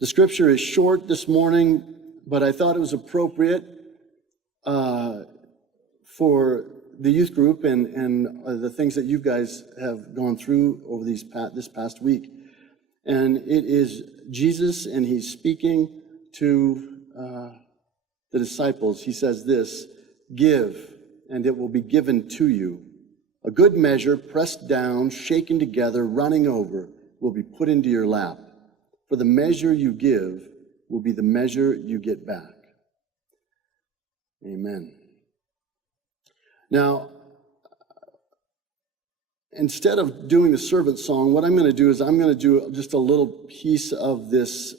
The scripture is short this morning, but I thought it was appropriate for the youth group and the things that you guys have gone through over this past week. And it is Jesus, and he's speaking to the disciples. He says this, "Give, and it will be given to you. A good measure, pressed down, shaken together, running over, will be put into your lap. For the measure you give will be the measure you get back." Amen. Now, instead of doing the servant song, what I'm going to do is I'm going to do just a little piece of this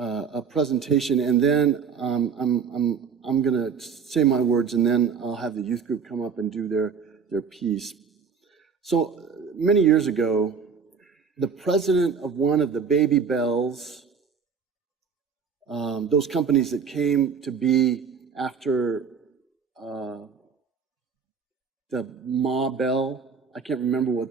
a presentation, and then I'm going to say my words, and then I'll have the youth group come up and do their piece. So many years ago, the president of one of the Baby Bells, those companies that came to be after the Ma Bell, I can't remember what,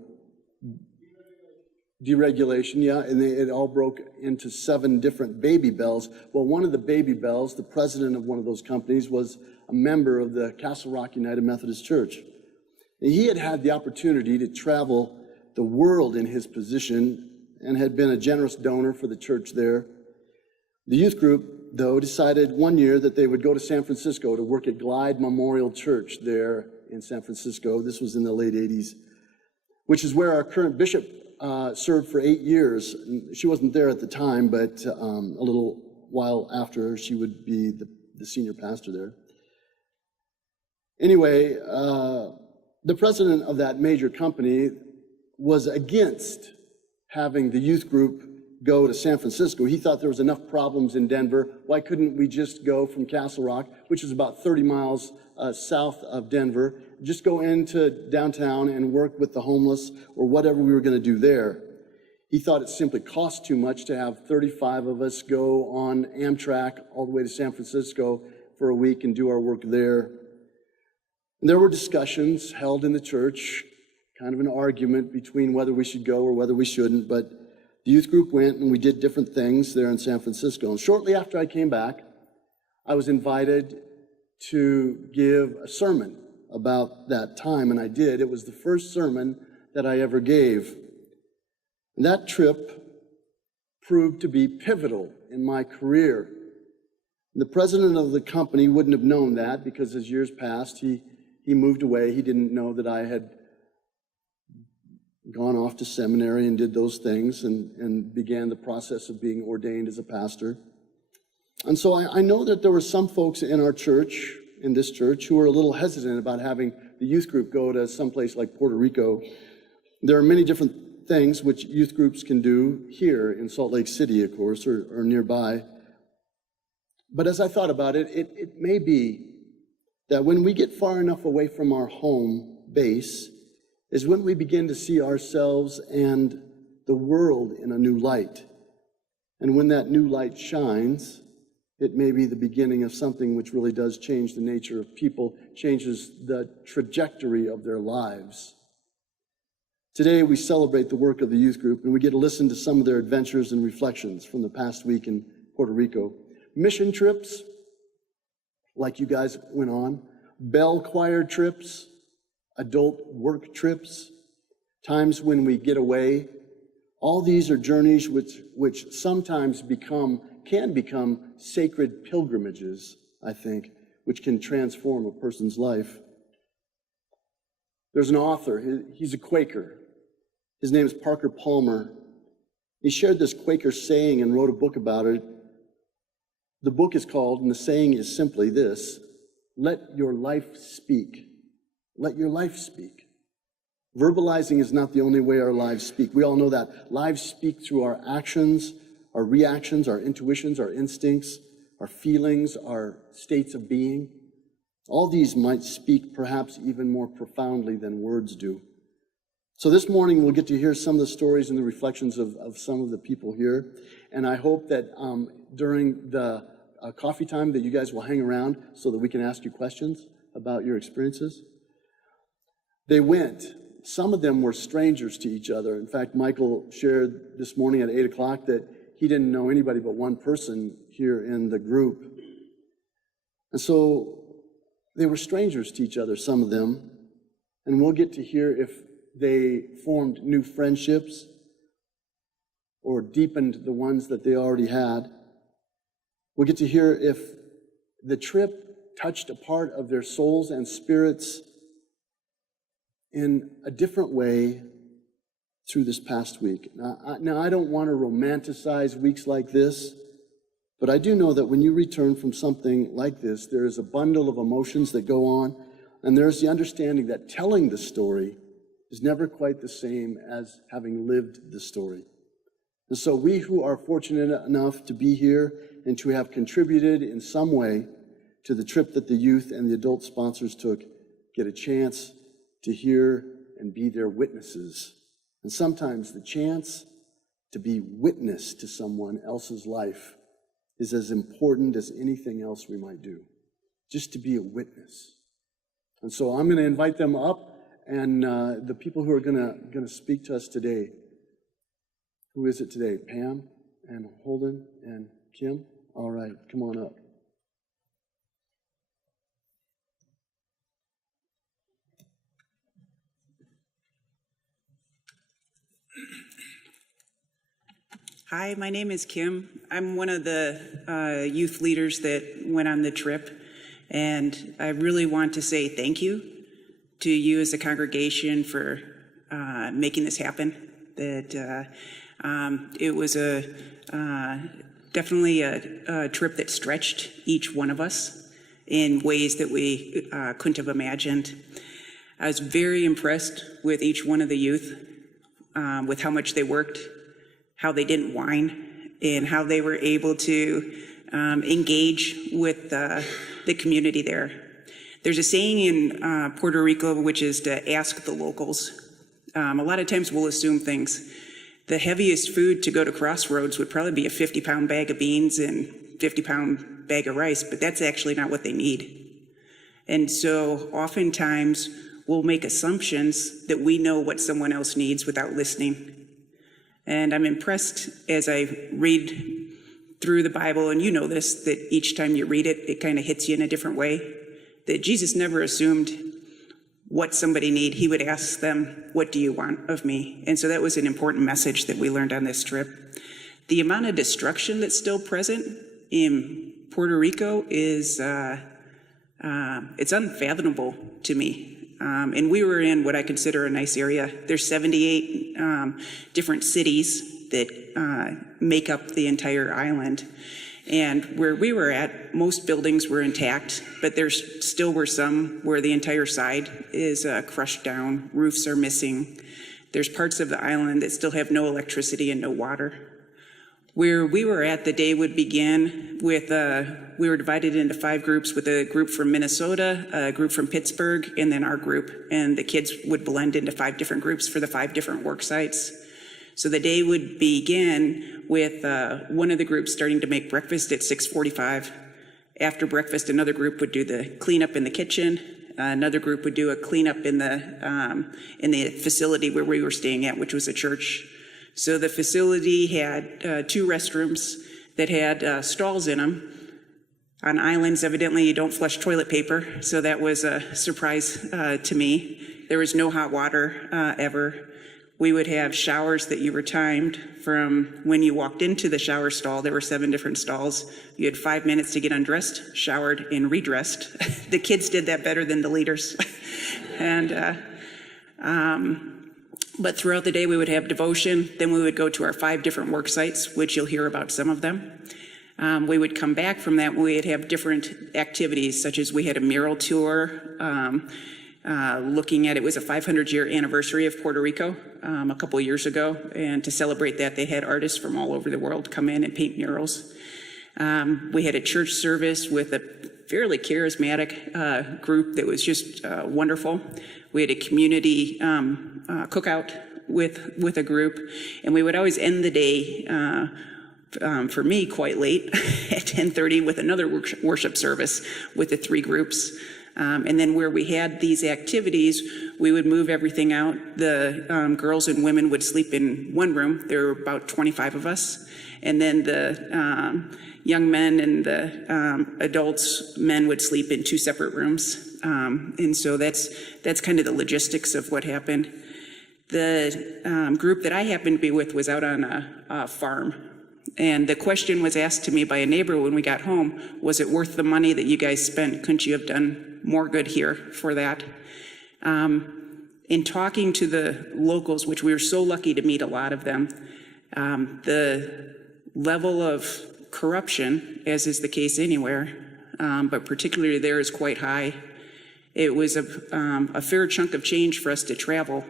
deregulation, yeah, and it all broke into 7 different Baby Bells. Well, one of the Baby Bells, the president of one of those companies, was a member of the Castle Rock United Methodist Church. And he had the opportunity to travel the world in his position and had been a generous donor for the church there. The youth group, though, decided one year that they would go to San Francisco to work at Glide Memorial Church there in San Francisco. This was in the late 80s, which is where our current bishop served for 8 years. She wasn't there at the time, but a little while after, she would be the senior pastor there. Anyway, the president of that major company was against having the youth group go to San Francisco. He thought there was enough problems in Denver. Why couldn't we just go from Castle Rock, which is about 30 miles south of Denver, just go into downtown and work with the homeless or whatever we were going to do there? He thought it simply cost too much to have 35 of us go on Amtrak all the way to San Francisco for a week and do our work there. And there were discussions held in the church, kind of an argument between whether we should go or whether we shouldn't, but the youth group went and we did different things there in San Francisco. And shortly after I came back, I was invited to give a sermon about that time, and I did. It was the first sermon that I ever gave. And that trip proved to be pivotal in my career. And the president of the company wouldn't have known that, because as years passed, he moved away. He didn't know that I had gone off to seminary and did those things and began the process of being ordained as a pastor. And so I know that there were some folks in our church, in this church, who were a little hesitant about having the youth group go to someplace like Puerto Rico. There are many different things which youth groups can do here in Salt Lake City, of course, or nearby. But as I thought about it, it may be that when we get far enough away from our home base is when we begin to see ourselves and the world in a new light. And when that new light shines, it may be the beginning of something which really does change the nature of people, changes the trajectory of their lives. Today, we celebrate the work of the youth group, and we get to listen to some of their adventures and reflections from the past week in Puerto Rico. Mission trips, like you guys went on, bell choir trips, adult work trips, times when we get away. All these are journeys which sometimes can become sacred pilgrimages, I think, which can transform a person's life. There's an author, he's a Quaker. His name is Parker Palmer. He shared this Quaker saying and wrote a book about it. The book is called, and the saying is simply this: let your life speak. Let your life speak. Verbalizing is not the only way our lives speak. We all know that. Lives speak through our actions, our reactions, our intuitions, our instincts, our feelings, our states of being. All these might speak perhaps even more profoundly than words do. So this morning we'll get to hear some of the stories and the reflections of some of the people here. And I hope that during the coffee time that you guys will hang around so that we can ask you questions about your experiences. They went. Some of them were strangers to each other. In fact, Michael shared this morning at 8 o'clock that he didn't know anybody but one person here in the group. And so they were strangers to each other, some of them. And we'll get to hear if they formed new friendships or deepened the ones that they already had. We'll get to hear if the trip touched a part of their souls and spirits in a different way through this past week. Now, I don't want to romanticize weeks like this, but I do know that when you return from something like this, there is a bundle of emotions that go on, and there's the understanding that telling the story is never quite the same as having lived the story. And so we who are fortunate enough to be here and to have contributed in some way to the trip that the youth and the adult sponsors took get a chance to hear and be their witnesses. And sometimes the chance to be witness to someone else's life is as important as anything else we might do, just to be a witness. And so I'm going to invite them up, and the people who are going to speak to us today. Who is it today? Pam and Holden and Kim? All right, come on up. Hi, my name is Kim. I'm one of the youth leaders that went on the trip, and I really want to say thank you to you as a congregation for making this happen. That it was definitely a trip that stretched each one of us in ways that we couldn't have imagined. I was very impressed with each one of the youth, with how much they worked, how they didn't whine, and how they were able to engage with the community there. There's a saying in Puerto Rico, which is to ask the locals. A lot of times we'll assume things. The heaviest food to go to Crossroads would probably be a 50-pound bag of beans and 50-pound bag of rice, but that's actually not what they need. And so oftentimes we'll make assumptions that we know what someone else needs without listening. And I'm impressed as I read through the Bible, and you know this, that each time you read it, it kind of hits you in a different way, that Jesus never assumed what somebody need. He would ask them, what do you want of me? And so that was an important message that we learned on this trip. The amount of destruction that's still present in Puerto Rico is, it's unfathomable to me. And we were in what I consider a nice area. There's 78 different cities that make up the entire island. And where we were at, most buildings were intact, but there still were some where the entire side is crushed down, roofs are missing. There's parts of the island that still have no electricity and no water. Where we were at, the day would begin with, we were divided into 5 groups, with a group from Minnesota, a group from Pittsburgh, and then our group. And the kids would blend into 5 different groups for the 5 different work sites. So the day would begin with one of the groups starting to make breakfast at 6:45. After breakfast, another group would do the cleanup in the kitchen. Another group would do a cleanup in the facility where we were staying at, which was a church. So the facility had 2 restrooms that had stalls in them. On islands, evidently, you don't flush toilet paper, so that was a surprise to me. There was no hot water ever. We would have showers that you were timed from when you walked into the shower stall. There were 7 different stalls. You had 5 minutes to get undressed, showered, and redressed. The kids did that better than the leaders. But throughout the day, we would have devotion. Then we would go to our 5 different work sites, which you'll hear about some of them. We would come back from that, we'd have different activities, such as we had a mural tour, looking at, it was a 500-year anniversary of Puerto Rico a couple years ago, and to celebrate that, they had artists from all over the world come in and paint murals. We had a church service with a fairly charismatic group that was just wonderful. We had a community cookout with a group, and we would always end the day, for me, quite late at 10:30 with another worship service with the 3 groups. And then where we had these activities, we would move everything out. The girls and women would sleep in one room. There were about 25 of us. and then the young men and the men would sleep in 2 separate rooms. And so that's kind of the logistics of what happened. The group that I happened to be with was out on a farm. And the question was asked to me by a neighbor when we got home, was it worth the money that you guys spent? Couldn't you have done more good here for that? In talking to the locals, which we were so lucky to meet a lot of them, the level of corruption, as is the case anywhere, but particularly there, is quite high. It was a fair chunk of change for us to travel,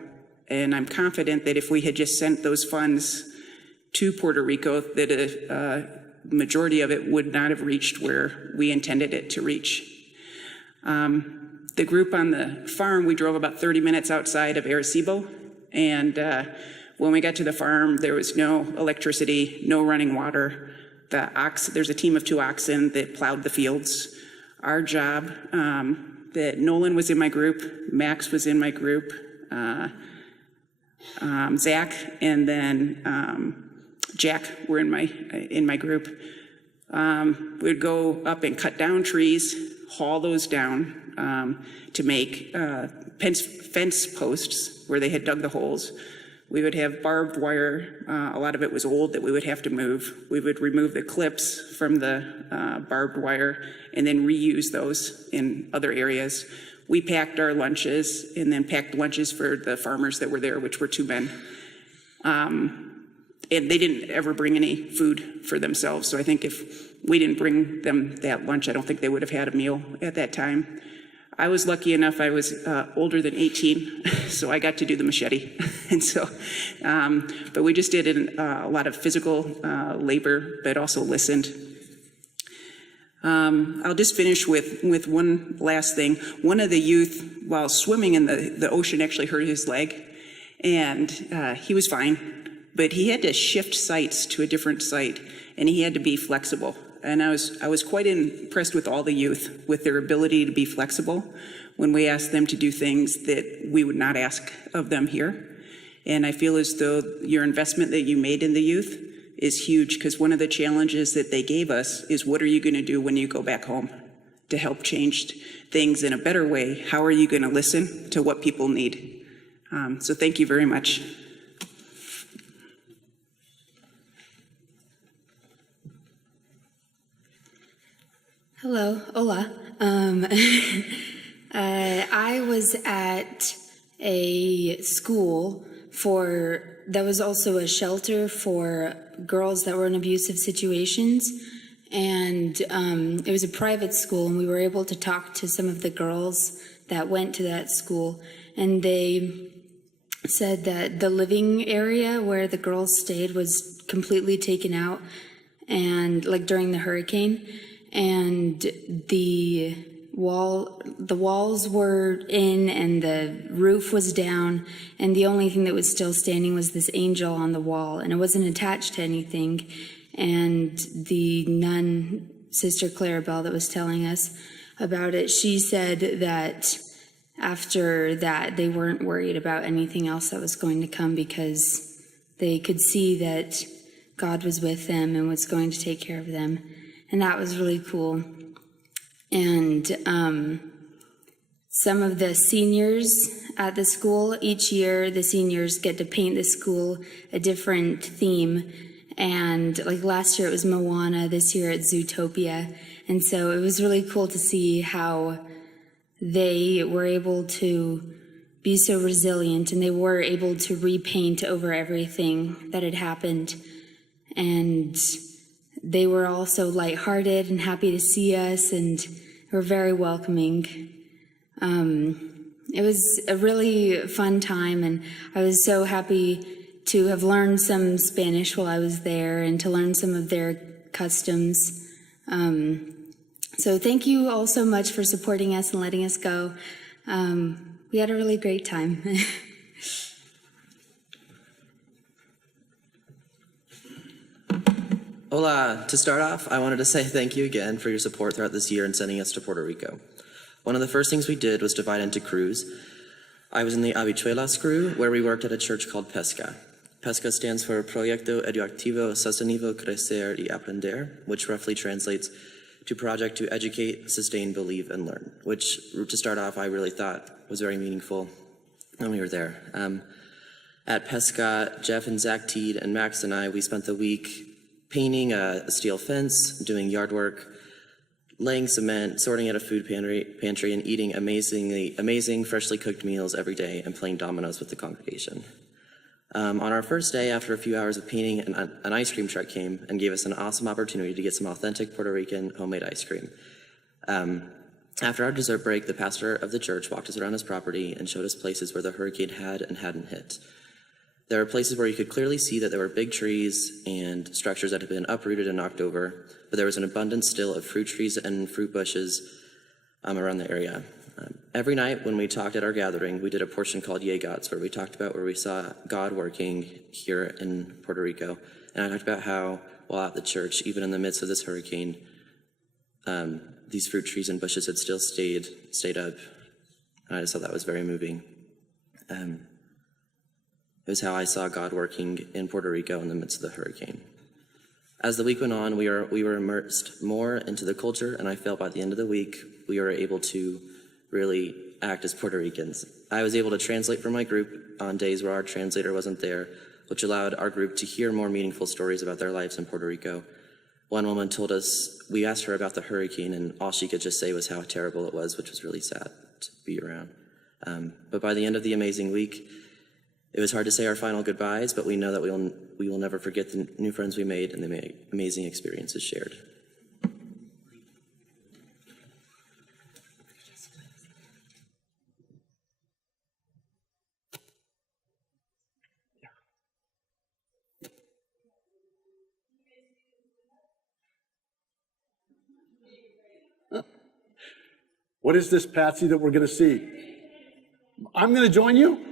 and I'm confident that if we had just sent those funds to Puerto Rico, that a majority of it would not have reached where we intended it to reach. The group on the farm, we drove about 30 minutes outside of Arecibo, and when we got to the farm, there was no electricity, no running water. There's a team of 2 oxen that plowed the fields. Our job, that Nolan was in my group, Max was in my group, Zach, and then Jack were in my group. We'd go up and cut down trees, haul those down to make fence posts where they had dug the holes. We would have barbed wire. A lot of it was old that we would have to move. We would remove the clips from the barbed wire and then reuse those in other areas. We packed our lunches and then packed lunches for the farmers that were there, which were 2 men. And they didn't ever bring any food for themselves. So I think if we didn't bring them that lunch, I don't think they would have had a meal at that time. I was lucky enough, I was older than 18, so I got to do the machete. And so, but we just did a lot of physical labor, but also listened. I'll just finish with one last thing. One of the youth, while swimming in the ocean, actually hurt his leg, and he was fine, but he had to shift sites to a different site, and he had to be flexible. And I was quite impressed with all the youth, with their ability to be flexible when we asked them to do things that we would not ask of them here. And I feel as though your investment that you made in the youth is huge, because one of the challenges that they gave us is, what are you going to do when you go back home to help change things in a better way? How are you going to listen to what people need? So thank you very much. Hello, hola. I was at a school that was also a shelter for girls that were in abusive situations, and it was a private school, and we were able to talk to some of the girls that went to that school, and they said that the living area where the girls stayed was completely taken out, and during the hurricane, and the walls were in and the roof was down, and the only thing that was still standing was this angel on the wall, and it wasn't attached to anything. And the nun, Sister Clarabelle, that was telling us about it, she said that after that they weren't worried about anything else that was going to come, because they could see that God was with them and was going to take care of them. And that was really cool. And some of the seniors at the school, each year the seniors get to paint the school a different theme. And last year it was Moana, this year it's Zootopia. And so it was really cool to see how they were able to be so resilient, and they were able to repaint over everything that had happened. And they were also lighthearted and happy to see us, and were very welcoming. It was a really fun time, and I was so happy to have learned some Spanish while I was there and to learn some of their customs. So thank you all so much for supporting us and letting us go. We had a really great time. Hola. To start off, I wanted to say thank you again for your support throughout this year and sending us to Puerto Rico. One of the first things we did was divide into crews. I was in the Habichuelas crew, where we worked at a church called Pesca. PESCA stands for Proyecto Educativo Sostenido Crecer y Aprender, which roughly translates to Project to Educate, Sustain, Believe, and Learn, which, to start off, I really thought was very meaningful when we were there. At PESCA, Jeff and Zach Teed and Max and I, we spent the week painting a steel fence, doing yard work, laying cement, sorting at a food pantry, and eating amazing freshly cooked meals every day and playing dominoes with the congregation. On our first day, after a few hours of painting, an ice cream truck came and gave us an awesome opportunity to get some authentic Puerto Rican homemade ice cream. After our dessert break, the pastor of the church walked us around his property and showed us places where the hurricane had and hadn't hit. There were places where you could clearly see that there were big trees and structures that had been uprooted and knocked over, but there was an abundance still of fruit trees and fruit bushes around the area. Every night when we talked at our gathering, we did a portion called Yay Gods, where we talked about where we saw God working here in Puerto Rico. And I talked about how, while at the church, even in the midst of this hurricane, these fruit trees and bushes had still stayed up. And I just thought that was very moving. It was how I saw God working in Puerto Rico in the midst of the hurricane. As the week went on, we were immersed more into the culture, and I felt by the end of the week, we were able to really act as Puerto Ricans. I was able to translate for my group on days where our translator wasn't there, which allowed our group to hear more meaningful stories about their lives in Puerto Rico. One woman told us, we asked her about the hurricane, and all she could just say was how terrible it was, which was really sad to be around. But by the end of the amazing week, it was hard to say our final goodbyes, but we know that we will never forget the new friends we made and the amazing experiences shared. What is this, Patsy, that we're going to see? I'm going to join you?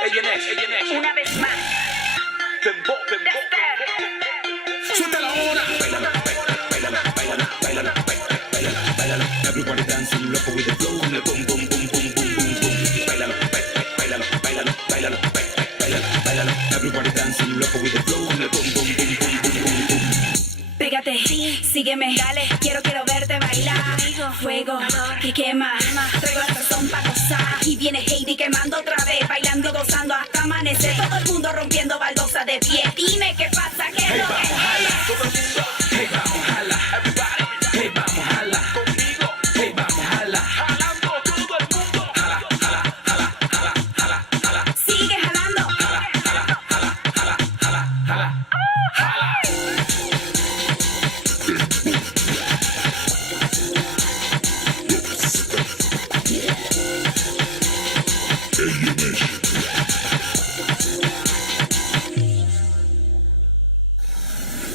Ella next. Una vez más. Tempo. Suelta la hora. Everybody dancing loco with the flow. Boom, boom, boom, boom, boom, boom, boom. Bailalo. Everybody dancing loco with the flow. Boom, boom, boom, boom, boom, boom. Pégate, sígueme, dale, quiero verte bailar. Fuego, que quema, traigo la sazón pa' gozar. Y viene Heidi quemando otra vez, bailando, gozando hasta amanecer. Todo el mundo rompiendo baldosa de pie. Dime qué pasa, qué es lo que es. Todo el mundo, hey, vamos, jala. Everybody, hey, vamos, jala. Conmigo, hey, vamos, jala. Jalando todo el mundo. Jala. Sigue jalando. Jala.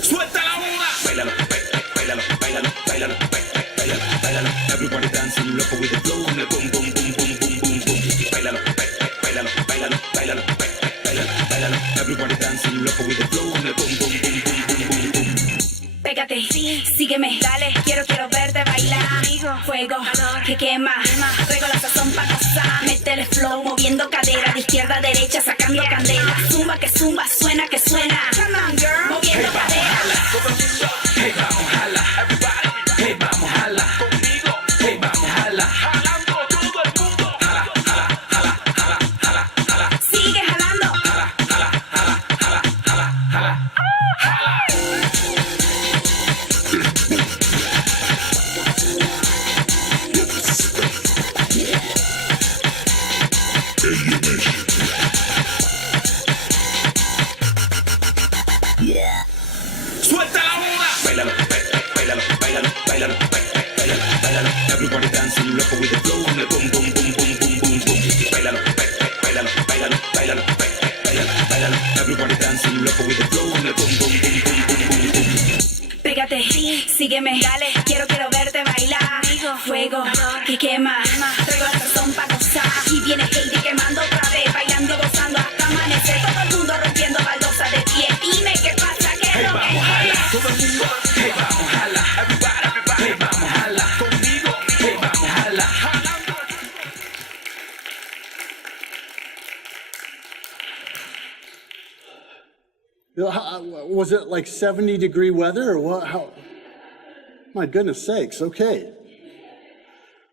Suelta la hora. Bailalo. Everybody dancing loco with the flow. Boom, boom, boom, boom, boom, boom, boom. Bailalo. Everybody dancing loco with the flow. Boom, boom, boom, boom, boom, boom. Pégate, sígueme, dale, quiero verte bailar. Fuego, que quema, traigo la sazón pa' gozar. Métele flow, moviendo cadera, de izquierda a derecha, sacando candela. Zumba, que zumba, suena, que suena. Come on, girl, moviendo cadera. Todo el mundo, hey, vamos, jala. Everybody, hey, vamos, jala. Conmigo, hey, vamos, jala. Jalando todo el mundo. Jala. Sigue jalando. Jala. Suelta la bola. Bailalo, bailalo, bailalo, bailalo, bailalo, bailalo. Everybody dancing loco with the flow. Boom, boom, boom, boom, boom, boom, boom. Bailalo, bailalo, bailalo, bailalo, bailalo, bailalo. Everybody dancing loco with the flow. Boom, boom, boom, boom, boom, boom, boom. Pégate, sígueme, dale, quiero verte bailar. Fuego que quema, traigo la sazón pa' gozar. Y viene Heidi quemando otra vez, bailando, gozando hasta amanecer. Todo el mundo rompiendo baldosas de pie. Dime qué pasa, qué es Hey, lo que vamos, jala, es. todo el mundo. Hey, vamos, jala, everybody, everybody. Hey, vamos, jala, conmigo. Hey, vamos, jala, jalando. Was it like 70-degree weather or what? How? My goodness sakes, okay.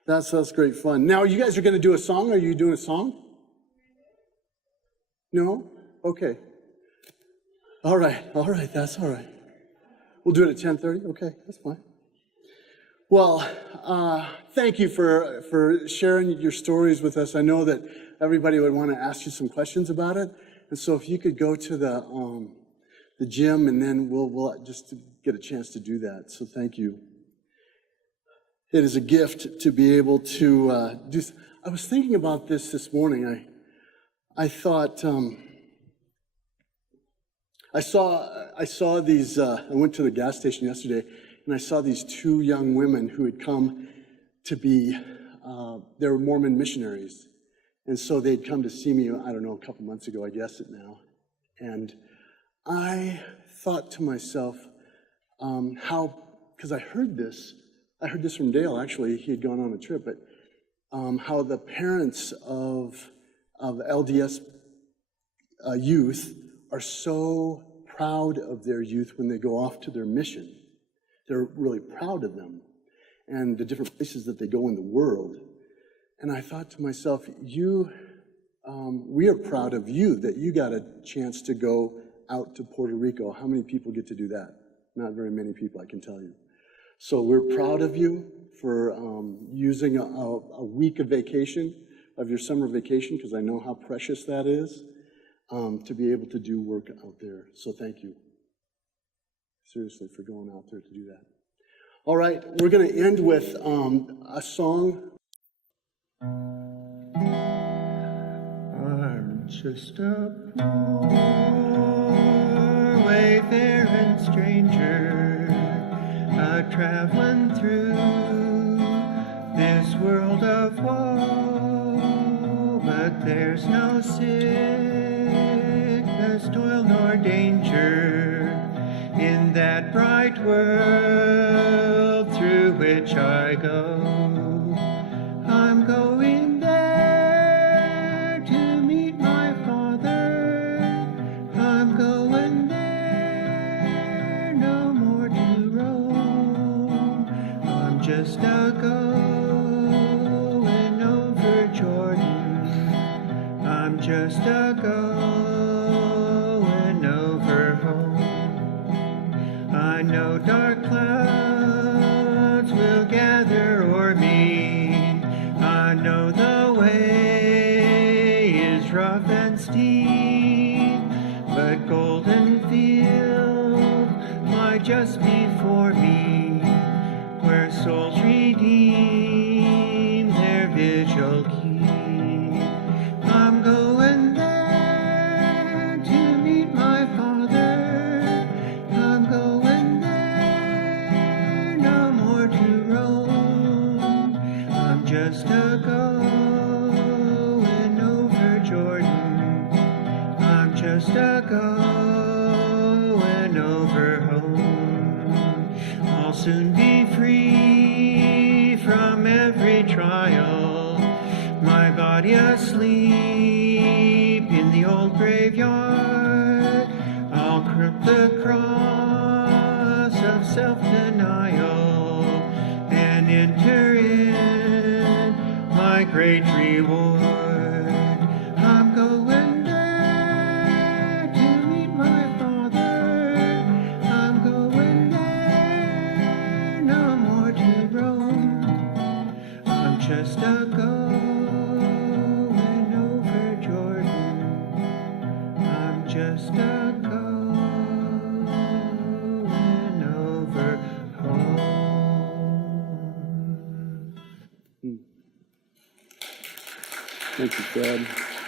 That's great fun. Now, you guys are going to do a song. Are you doing a song? No? Okay. All right, that's all right. We'll do it at 10:30? Okay, that's fine. Well, thank you for sharing your stories with us. I know that everybody would want to ask you some questions about it. And so if you could go to the gym, and then we'll just get a chance to do that. So thank you. It is a gift to be able to do. I was thinking about this morning. I thought I saw these. I went to the gas station yesterday, and I saw these two young women who had come to be. They were Mormon missionaries, and so they'd come to see me. I don't know, a couple months ago, I guess it now, and I thought to myself, how, because I heard this from Dale, actually. He had gone on a trip, but how the parents of LDS youth are so proud of their youth when they go off to their mission. They're really proud of them and the different places that they go in the world. And I thought to myself, we are proud of you that you got a chance to go out to Puerto Rico. How many people get to do that? Not very many people, I can tell you. So we're proud of you for using a week of vacation, of your summer vacation, because I know how precious that is, to be able to do work out there. So thank you, seriously, for going out there to do that. All right, we're going to end with a song. I'm just a poor wayfaring stranger, traveling through this world of woe, but there's no sickness, toil, nor danger in that bright world through which I go. I'm going there to meet my Father. I'm going there, no more to roam. I'm just a going over Jordan. I'm just a going over home. I know dark clouds will gather o'er me. I know the way is rough and steep, but golden field lie just before me, where souls redeem their vigil keep. I'm going there to meet my Father. I'm going there, no more to roam. I'm just a going over Jordan. I'm just a going over home. I'll soon be free from every trial, my body asleep in the old graveyard. I'll grip the cross of self-denial and enter in my great reward. I'm going there to meet my Father. I'm going there, no more to roam. I'm just a going over Thank you, Fred.